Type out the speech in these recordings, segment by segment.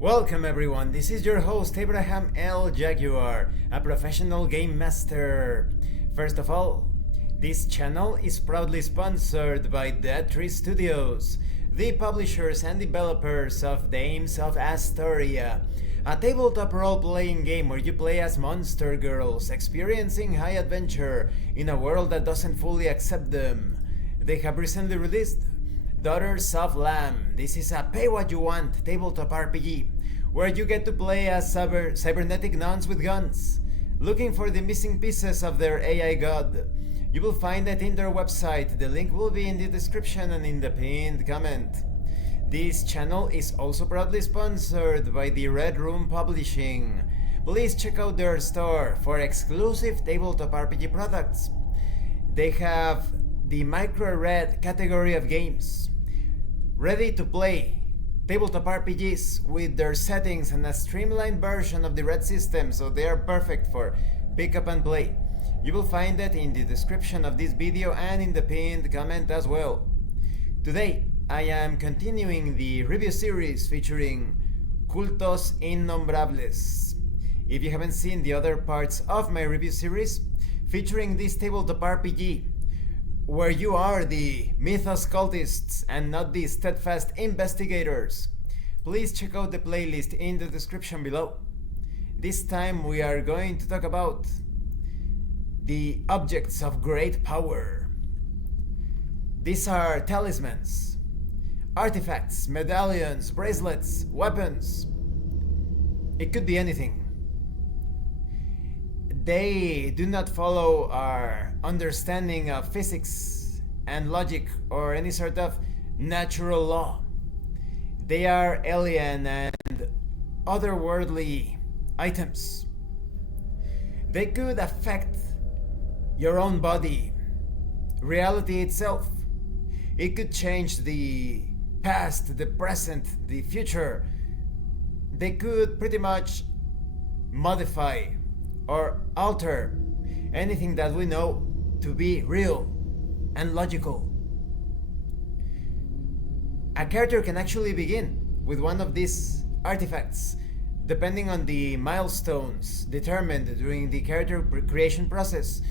Welcome everyone, this is your host Abraham L. Jaguar, a professional game master. First of all, this channel is proudly sponsored by Dead Tree Studios, the publishers and developers of Dames of Asstoria, a tabletop role-playing game where you play as monster girls, experiencing high adventure in a world that doesn't fully accept them. They have recently released Daughters of Lamb. This is a pay-what-you-want tabletop RPG where you get to play as cybernetic nuns with guns, looking for the missing pieces of their AI god. You will find it in their website. The link will be in the description and in the pinned comment. This channel is also proudly sponsored by the Red Room Publishing. Please check out their store for exclusive tabletop RPG products. They have the MicroRed category of games, ready to play tabletop RPGs with their settings and a streamlined version of the Red system, so they are perfect for pick up and play. You will find it in the description of this video and in the pinned comment as well. Today, I am continuing the review series featuring Cultos Innombrables. If you haven't seen the other parts of my review series featuring this tabletop RPG, where you are the Mythos cultists and not the steadfast investigators, please check out the playlist in the description below. This time we are going to talk about the objects of great power. These are talismans, artifacts, medallions, bracelets, weapons. It could be anything. They do not follow our understanding of physics and logic or any sort of natural law. They are alien and otherworldly items. They could affect your own body, reality itself. It could change the past, the present, the future. They could pretty much modify or alter anything that we know to be real and logical. A character can actually begin with one of these artifacts, depending on the milestones determined during the character creation process.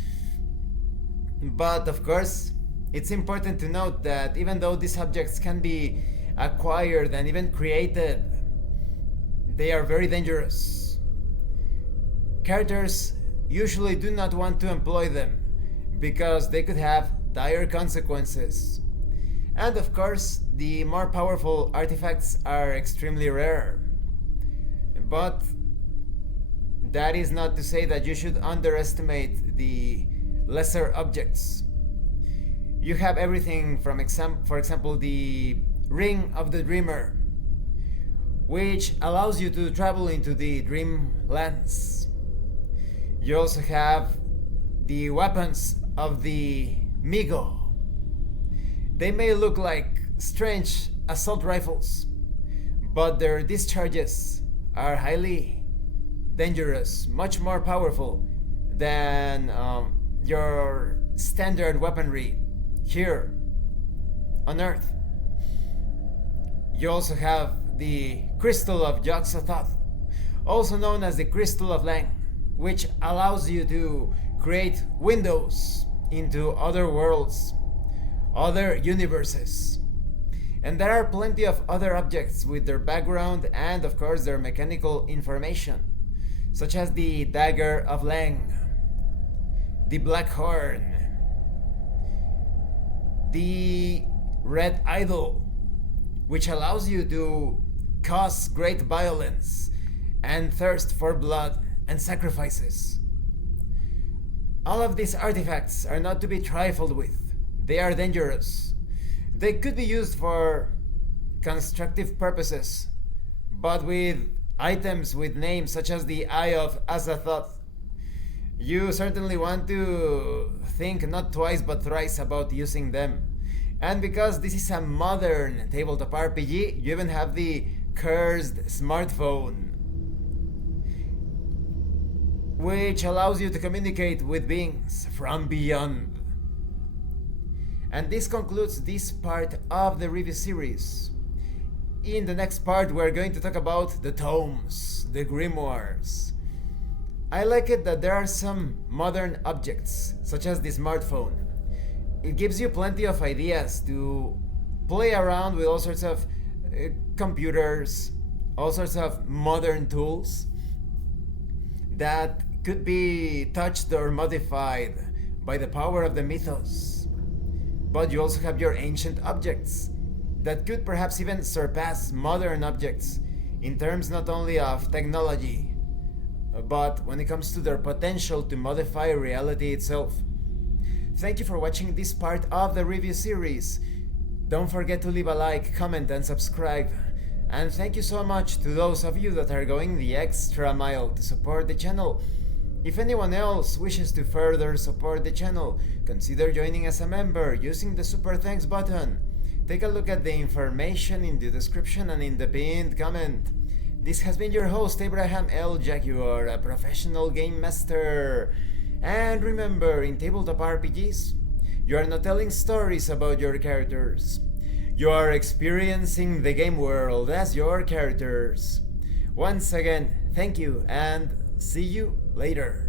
But of course, it's important to note that even though these objects can be acquired and even created, they are very dangerous. Characters usually do not want to employ them because they could have dire consequences. And of course, the more powerful artifacts are extremely rare. But that is not to say that you should underestimate the lesser objects. You have everything from for example, the Ring of the Dreamer, which allows you to travel into the dream lands. You also have the weapons of the Migo. They may look like strange assault rifles, but their discharges are highly dangerous, much more powerful than your standard weaponry here on Earth. You also have the Crystal of Yog-Sothoth, also known as the Crystal of Lang, which allows you to create windows into other worlds, other universes. And there are plenty of other objects with their background and of course their mechanical information, such as the Dagger of Lang, the Black Horn, the Red Idol, which allows you to cause great violence and thirst for blood and sacrifices. All of these artifacts are not to be trifled with. They are dangerous. They could be used for constructive purposes, but with items with names such as the Eye of Azathoth, you certainly want to think not twice but thrice about using them. And because this is a modern tabletop RPG, you even have the cursed smartphone, which allows you to communicate with beings from beyond. And this concludes this part of the review series. in the next part we're going to talk about the tomes, the grimoires. I like it that there are some modern objects, such as the smartphone. It gives you plenty of ideas to play around with all sorts of computers, all sorts of modern tools that could be touched or modified by the power of the mythos. But you also have your ancient objects that could perhaps even surpass modern objects in terms not only of technology, but when it comes to their potential to modify reality itself. Thank you for watching this part of the review series. Don't forget to leave a like, comment, and subscribe. And thank you so much to those of you that are going the extra mile to support the channel. If anyone else wishes to further support the channel, consider joining as a member using the Super Thanks button. Take a look at the information in the description and in the pinned comment. This has been your host, Abraham L. Jaguar, a professional game master. And remember, in tabletop RPGs, you are not telling stories about your characters. You are experiencing the game world as your characters. Once again, thank you and see you later.